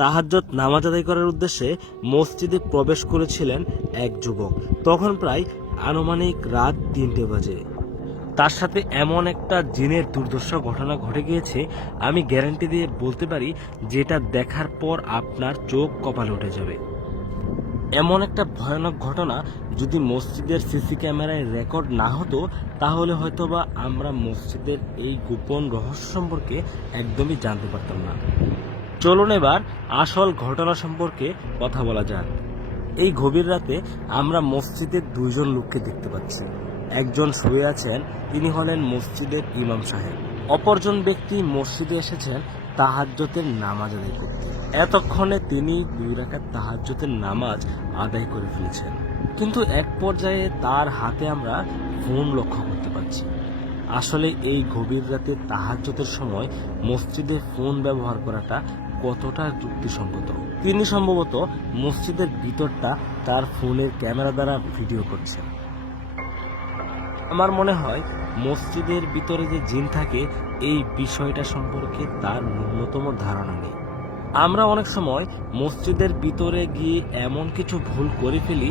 তাহাজ্জুদ নামাজ আদায় করার উদ্দেশ্যে মসজিদে প্রবেশ করেছিলেন এক যুবক। তখন প্রায় আনুমানিক রাত 3টে বাজে। তার সাথে এমন একটা জিনের দুর্দশা ঘটনা ঘটে গিয়েছে, আমি গ্যারান্টি দিয়ে বলতে পারি যেটা দেখার পর আপনার চোখ কপালে উঠে যাবে। এমন একটা ভয়ানক ঘটনা যদি মসজিদের সিসি ক্যামেরায় রেকর্ড না হতো, তাহলে হয়তোবা আমরা মসজিদের এই গোপন রহস্য সম্পর্কে একদমই জানতে পারতাম না। চলুন এবার আসল ঘটনা সম্পর্কে কথা বলা যাক। এই গভীর রাতে আমরা মসজিদের 2জন লোককে দেখতে পাচ্ছি। একজন শুয়ে আছেন, তিনি হলেন মসজিদের ইমাম সাহেব। অপরজন ব্যক্তি মসজিদে এসেছেন তাহাজ্জুদের নামাজ আদায় করতে। এতক্ষণে তিনি 2 রাকাত তাহাজ্জুদের নামাজ আদায় করে ফেলেছেন, কিন্তু এক পর্যায়ে তার হাতে আমরা ফোন লক্ষ্য করতে পারছি। আসলে এই গভীর রাতে তাহাজ্জুদের সময় মসজিদে ফোন ব্যবহার করাটা কতটা যুক্তিসঙ্গত। তিনি সম্ভবত মসজিদের ভিতরটা তার ফোনের ক্যামেরা দ্বারা ভিডিও করছেন। আমার মনে হয় মসজিদের ভিতরে যে জিন থাকে, এই বিষয়টা সম্পর্কে তার ন্যূনতম ধারণা নেই। আমরা অনেক সময় মসজিদের ভিতরে গিয়ে এমন কিছু ভুল করে ফেলি,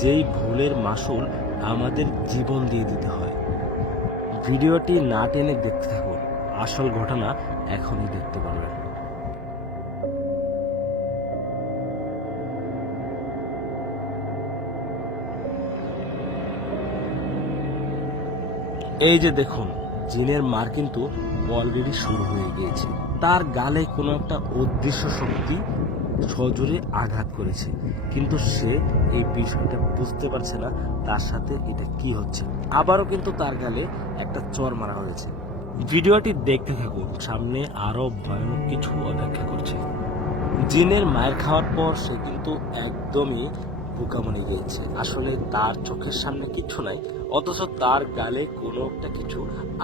যেই ভুলের মাসুল আমাদের জীবন দিয়ে দিতে হয়। ভিডিওটি না টেনে দেখতে থাকুন, আসল ঘটনা এখনই দেখতে পারবেন। এই যে দেখুন, জিনের মার কিন্তু অলরেডি শুরু হয়ে গিয়েছে। তার গালে কোনো একটা অদৃশ্য শক্তি সজোরে আঘাত করেছে, কিন্তু সে এই বিষয়টা বুঝতে পারছে না তার সাথে এটা কি হচ্ছে। আবারও কিন্তু তার গালে একটা চর মারা হয়েছে। ভিডিওটি দেখতে থাকুন, সামনে আরো ভয়ানক কিছু অপেক্ষা করছে। জিনের মায়ের খাওয়ার পর সে কিন্তু একদমই বোকামনে গিয়েছে। আসলে তার চোখের সামনে কিছু নাই, অথচ তার গালে কোনো একটা কিছু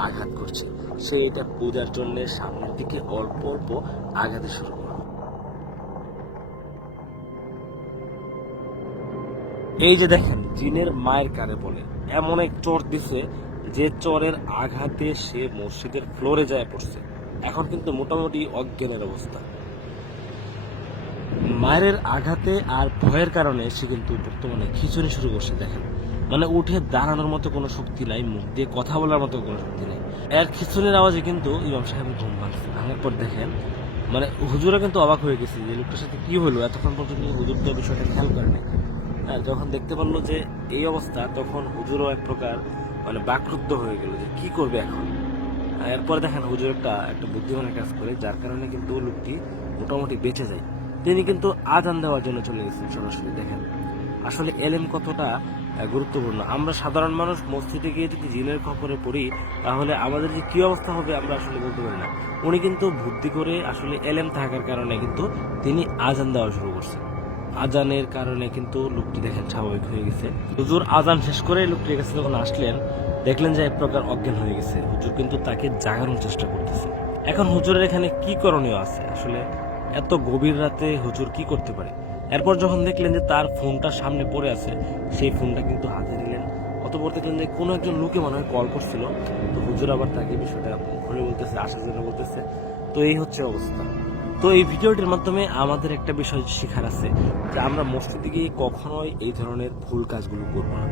আঘাত করছে। সে এটা বোঝার জন্য সামনের দিকে অল্প অল্প আঘাতে শুরু করে। এই যে দেখেন, জিনের মায়ের কারে বলে এমন এক চর দিছে, যে চরের আঘাতে সে মসজিদের ফ্লোরে যায় পড়ছে। এখন কিন্তু মোটামুটি অজ্ঞানের অবস্থা। মায়ের আঘাতে আর ভয়ের কারণে সে কিন্তু বর্তমানে খিঁচুনি শুরু করছে। দেখেন, মানে উঠে দাঁড়ানোর মতো কোনো শক্তি নাই, মুখ দিয়ে কথা বলার মতো কোনো শক্তি নেই। এর খিঁচুনির আওয়াজে কিন্তু ইমাম সাহেবের ঘুম ভাঙছে। ভাঙার পর দেখেন, মানে হুজুরা কিন্তু অবাক হয়ে গেছে যে লোকটার সাথে কি হলো। এতক্ষণ পর্যন্ত হুজুর তো বিষয়টা খেয়াল করেনি। যখন দেখতে পারলো যে এই অবস্থা, তখন হুজুরও এক প্রকার মানে বাকরুদ্ধ হয়ে গেল যে কি করবে এখন। এরপর দেখেন হুজুর একটা বুদ্ধিমানের কাজ করে, যার কারণে কিন্তু লোকটি মোটামুটি বেঁচে যায়। তিনি কিন্তু আজান দেওয়ার জন্য চলে গেছেন সরাসরি। দেখেন আসলে এলেম কতটা গুরুত্বপূর্ণ। আমরা সাধারণ মানুষ মসজিদে গিয়ে যদি জিনের খবরে পড়ি, তাহলে আমাদের যে কি অবস্থা হবে আমরা আসলে বলতে পারি না। উনি কিন্তু বুদ্ধি করে, আসলে এলেম থাকার কারণে কিন্তু তিনি আজান দেওয়া শুরু করছেন। আজানের কারণে কিন্তু লোকটি দেখেন স্বাভাবিক হয়ে গেছে। হুজুর আজান শেষ করে লোকটির কাছে যখন আসলেন, দেখলেন যে এক প্রকার অজ্ঞান হয়ে গেছে। হুজুর কিন্তু তাকে জাগানোর চেষ্টা করতেছে। এখন হুজুরের এখানে কি করণীয় আছে? আসলে এত গভীর রাতে হুজুর কি করতে পারে? এরপর যখন দেখলেন যে তার ফোনটা সামনে পড়ে আছে, সেই ফোনটা কিন্তু হাতে নিলেন। অতঃপর দেখলেন যে কোনো একজন লোকে মনে হয় কল করছিল। তো হুজুর আবার তাকে বিষয়টা ঘুরে বলতেছে, আসার জন্য বলতেছে। তো এই হচ্ছে অবস্থা। তো এই ভিডিওটির মাধ্যমে আমাদের একটা বিষয় শেখার আছে যে আমরা মসজিদে গিয়ে কখনোই এই ধরনের ভুল কাজগুলো করবো না।